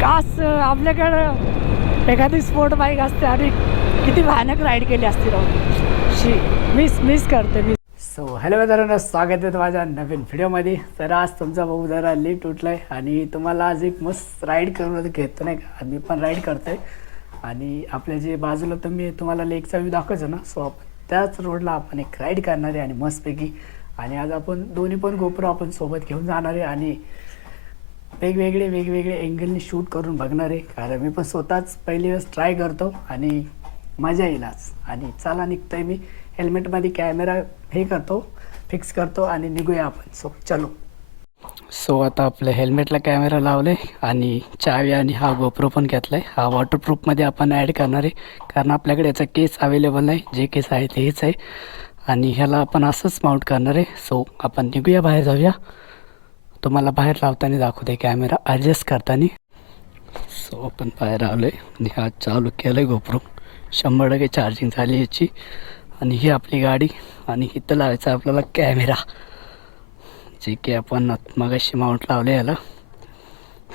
कास आपल्याकडं एखादी sport bike असते आणि किती भयानक राईड केली असती राहून शी मिस करते मी. सो हॅलो मित्रांनो, स्वागत आहे माझ्या नवीन व्हिडिओमध्ये. तर आज तुमचा भाऊ जरा लेट उठला आहे आणि तुम्हाला आज एक मस्त राईड करून घेतो नाही का. मी पण राईड करतो आहे आणि आपल्या जे बाजूला तर मी तुम्हाला लेकचा व्ह्यू दाखवायचो ना. सो आपण त्याच रोडला आपण एक राईड करणार आहे आणि मस्तपैकी. आणि आज आपण दोन्ही पण गोप्रो आपण सोबत घेऊन जाणार आहे आणि वेगवेगळे अँगलने शूट करून बघणार आहे. कारण मी पण स्वतःच पहिली वेळेस ट्राय करतो आणि मजा येईल आज. आणि चला निघतो आहे मी. हेल्मेटमध्ये कॅमेरा हे करतो, फिक्स करतो आणि निघूया आपण. सो चलो. सो आता आपल्या हेल्मेटला कॅमेरा लावले आणि चावी आणि हा गोप्रो पण घेतला आहे. हा वॉटरप्रूफमध्ये आपण ॲड करणार आहे कारण आपल्याकडे याचा केस अवेलेबल नाही. जे केस आहे ते हेच आहे आणि ह्याला आपण असंच माउंट करणार आहे. सो आपण निघूया, बाहेर जाऊया. तुम्हाला बाहेर लावताना दाखवते कॅमेरा ॲडजस्ट करताना. सो आपण बाहेर आलो आहे आणि हा चालू केलं आहे गोप्रो. 100% चार्जिंग झाली याची. आणि ही आपली गाडी आणि इथं लावायचा आपल्याला कॅमेरा, जे की आपण मगाशी माउंट लावले याला.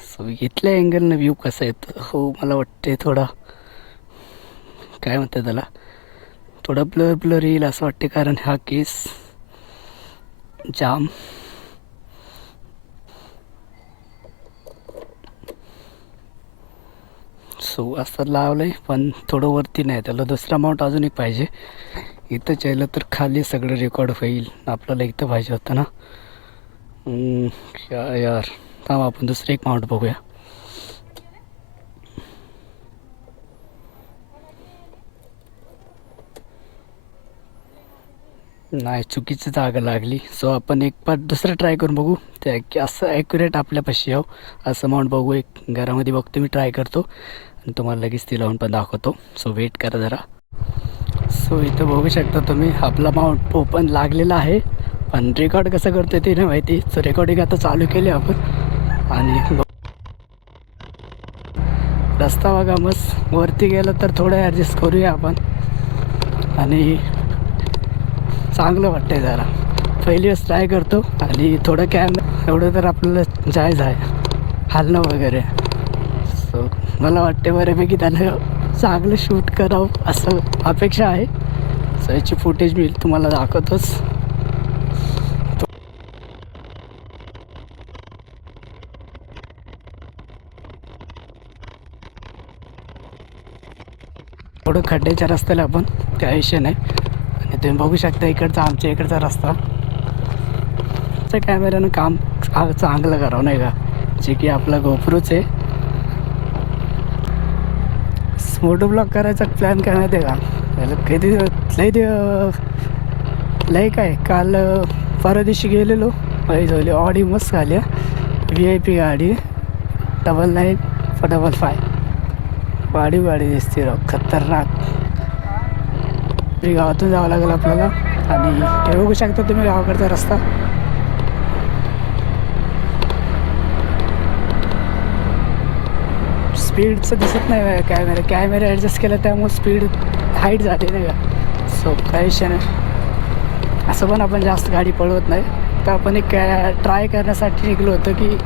सो इथल्या अँगलनं व्ह्यू कसा येतो हो, मला वाटते थोडा काय म्हणतात त्याला, थोडा ब्लर येईल असं वाटते कारण हा केस जाम. सो असं लावलं आहे पण थोडं वरती नाही, त्याला दुसरा माउंट अजून एक पाहिजे. इथं चाललं तर खाली सगळं रेकॉर्ड होईल. आपल्याला इथं पाहिजे होतं ना. यार थांब, आपण दुसरं एक माउंट बघूया. नाही, चुकीची जागा लागली. सो आपण एक पार्ट दुसरं ट्राय करून बघू त्या की असं ॲक्युरेट आपल्यापाशी यावं असं माउंट बघू. एक घरामध्ये बघतो मी, ट्राय करतो आणि तुम्हाला लगेच ती लावून पण दाखवतो. सो वेट करा जरा. सो इथं बघू शकता तुम्ही, आपला माउंट ओपन लागलेला आहे पण रेकॉर्ड कसं करतो ते नाही माहिती. सो रेकॉर्डिंग आता चालू केली आपण आणि रस्ता बघा मस्त. वरती गेलं तर थोडं ॲडजस्ट करूया आपण आणि चांगलं वाटतंय जरा. पहिली वेळेस ट्राय करतो आणि थोडं एवढं तर आपल्याला जायचं आहे हलणं वगैरे. सो मला वाटते बऱ्यापैकी त्यानं चांगलं शूट करावं असं अपेक्षा आहे. सो याची फुटेज मी तुम्हाला दाखवतोच. थोडं खड्ड्याच्या रस्त्याला आपण, त्या विषय नाही. आणि तुम्ही बघू शकता इकडचा आमच्या इकडचा रस्ता. त्या कॅमेऱ्यानं काम चांगलं करावं नाही का, जे की आपला गोप्रोच आहे. मोटो ब्लॉग करायचा प्लॅन काय माहिती आहे का, त्याला कधी लय काय काल परवा दिवशी गेलेलो झाली. ऑडी मस्त झाली, VIP गाडी 9955. गाडी दिसते राव, खतरनाक. गावातून जावं लागेल आपल्याला. आणि हे बघू शकता तुम्ही गावाकडचा रस्ता. स्पीडचं दिसत नाही कॅमेरा ॲडजस्ट केला त्यामुळे स्पीड हाईट जाते नाही का. सो काही विषय नाही. असं पण आपण जास्त गाडी पळवत नाही. तर आपण एक ट्राय करण्यासाठी निघलो होतं की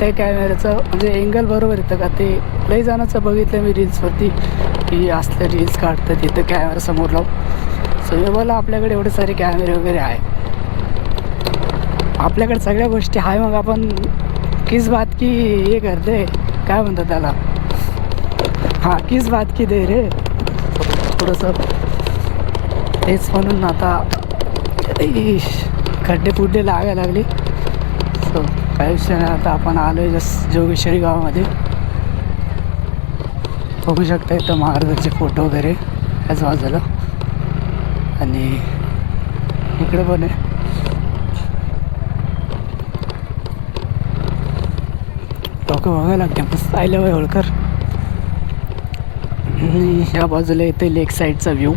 त्या कॅमेऱ्याचं म्हणजे अँगल बरोबर येतं का. ते लई जणांचं बघितलं मी रील्सवरती की असलं रील्स काढतं तिथं कॅमेरा समोर लावून. सो मी बोला आपल्याकडे एवढे सारे कॅमेरे वगैरे आहे, आपल्याकडे सगळ्या गोष्टी आहे. मग आपण किस बात की हे करते, काय म्हणतात त्याला, हां किस बात की दे रे. थोडंसं तेच म्हणून आता खड्डे लागायला लागले. सो काही विषय नाही. आता आपण आलो आहे जोगेश्वरी गावामध्ये. बघू शकता इथं महाराजांचे फोटो वगैरे याच बाजूला आणि इकडे पण आहे. लोक बघायला लागते मस्त. आयला होळकर. ह्या बाजूला येते लेक साईडचा व्ह्यू,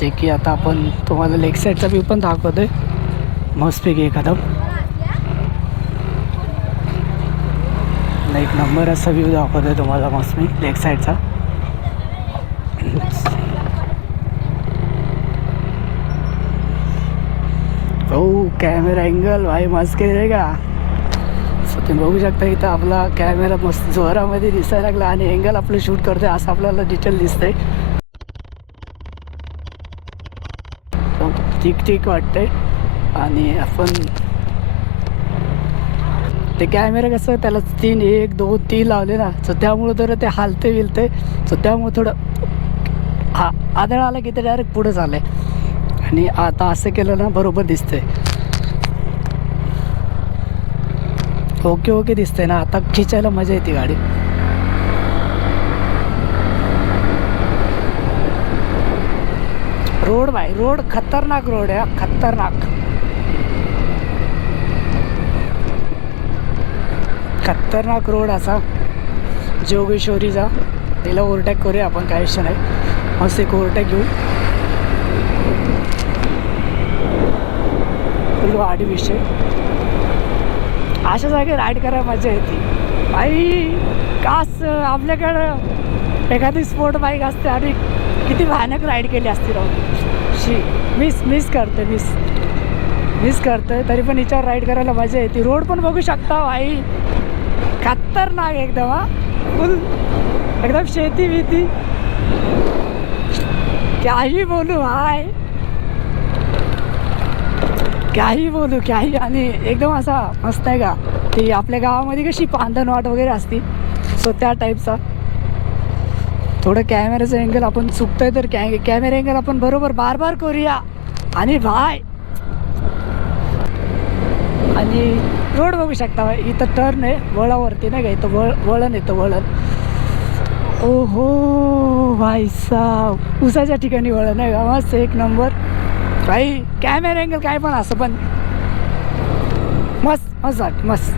जे की आता आपण तुम्हाला लेक साईडचा व्ह्यू पण दाखवतो आहे मस्तपैकी एखादा. एक नंबर असा व्ह्यू दाखवतो आहे तुम्हाला मस्त मी लेक साईडचा. हो कॅमेरा अँगल भाई मस्त केले का. तुम्ही बघू शकता इथं आपला कॅमेरा मस्त जोरामध्ये दिसायला लागला आणि अँगल आपलं शूट करतोय असं आपल्याला डिटेल दिसतंय. ठीक ठीक वाटतंय. आणि आपण ते कॅमेरा कसं त्याला 3 1 2 3 लावले ना, सो त्यामुळं तर ते हालते विलते, सो त्यामुळं थोडं आदळ आलं की ते डायरेक्ट पुढं झालं आहे. आणि आता असं केलं ना बरोबर दिसतंय. ओके ओके दिसतंय ना, आता खिचायला मजा येते गाडी. रोड भाई रोड खतरनाक रोड आहे, खतरनाक खतरनाक रोड असा जोगेश्वरीचा. तिला ओव्हरटेक करूया आपण, काही विषय नाही. मस्त एक ओव्हरटेक घेऊ. फुल वाढी विषय. अशा जागी राईड करायला मजा येते आई. कास आपल्याकडं एखादी स्पोर्ट बाईक असते आणि किती भयानक राईड केली असती राहून शी. मिस करतोय तरी पण हिच्यावर राईड करायला मजा येते. रोड पण बघू शकता भाई, खतरनाक एकदम. फुल एकदम शेती भीती, काही बोलू भाई, काही बोलू काही. आणि एकदम असा मस्त आहे का, ती आपल्या गावामध्ये कशी पांधन वाट वगैरे असती, सो त्या टाईपचा. थोडं कॅमेऱ्याचं अँगल आपण चुकतोय तर कॅमेरा अँगल आपण बरोबर बार करूया. आणि भाई आणि रोड बघू शकता, इथं टर्न आहे वळावरती नाही का, इथं वळण येतं वळण. ओ हो भाई साहब, उसाच्या ठिकाणी वळण आहे का, मस्त एक नंबर भाई. कॅमेरा अँगल काय पण असं पण मस्त मस्त मस्त.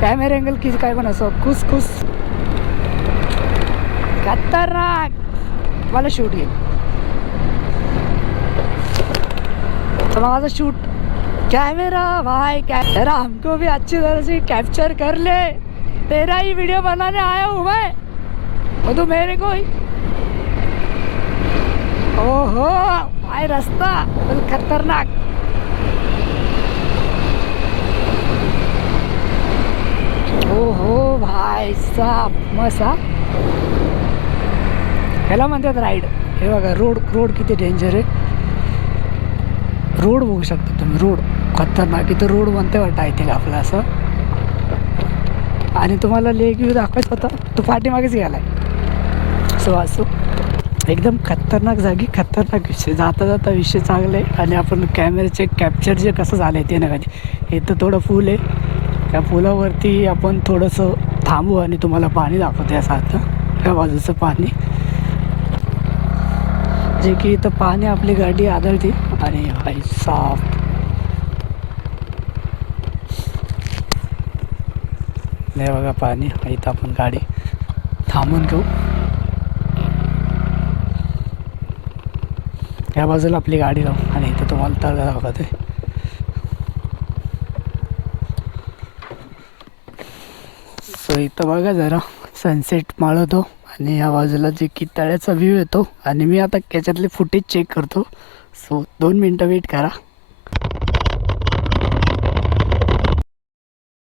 कॅमेरा अँगल की काय पण असं खुस खतरनाक. मला शूट घेईल तर माझा शूट कैमरा भाई, कैमरा हमको भी अच्छी तरह से कैप्चर कर ले. तेरा ही वीडियो बनाने आया हूँ मैं, वो तो मेरे को ही. ओहो भाई रास्ता खतरनाक. ओहो भाई साहब मसा. ह्याला म्हणतात राईड. हे बघा रोड किती डेंजर आहे. रोड बघू शकता तुम्ही, रोड खतरनाक. इथं रोड म्हणते वाटतं आहे ते आपलं असं. आणि तुम्हाला लेक व्ह्यू दाखवायचा होता, तो पाठीमागेच गेलाय. सो असो एकदम खतरनाक जागी, खतरनाक विषय. जाता विषय चांगला आहे. आणि आपण कॅमेऱ्याचे कॅप्चर जे कसं झालं आहे ते नाही कधी. इथं थोडं पूल आहे, त्या पुलावरती आपण थोडंसं थांबू आणि तुम्हाला पाणी दाखवते. असं आता ह्या बाजूचं पाणी, जे की इथं पाणी आपली गाडी आदळते. आणि भाई साफ नाही बघा पाणी. इथं आपण गाडी थांबून घेऊ. ह्या बाजूला आपली गाडी लावू आणि इथं तुम्हाला तळ दाखवते. सो इथं बघा जरा सनसेट माळवतो आणि ह्या बाजूला जे की तळ्याचा व्ह्यू येतो. आणि मी आता त्याच्यातले फुटेज चेक करतो. सो 2 मिनटं वेट करा.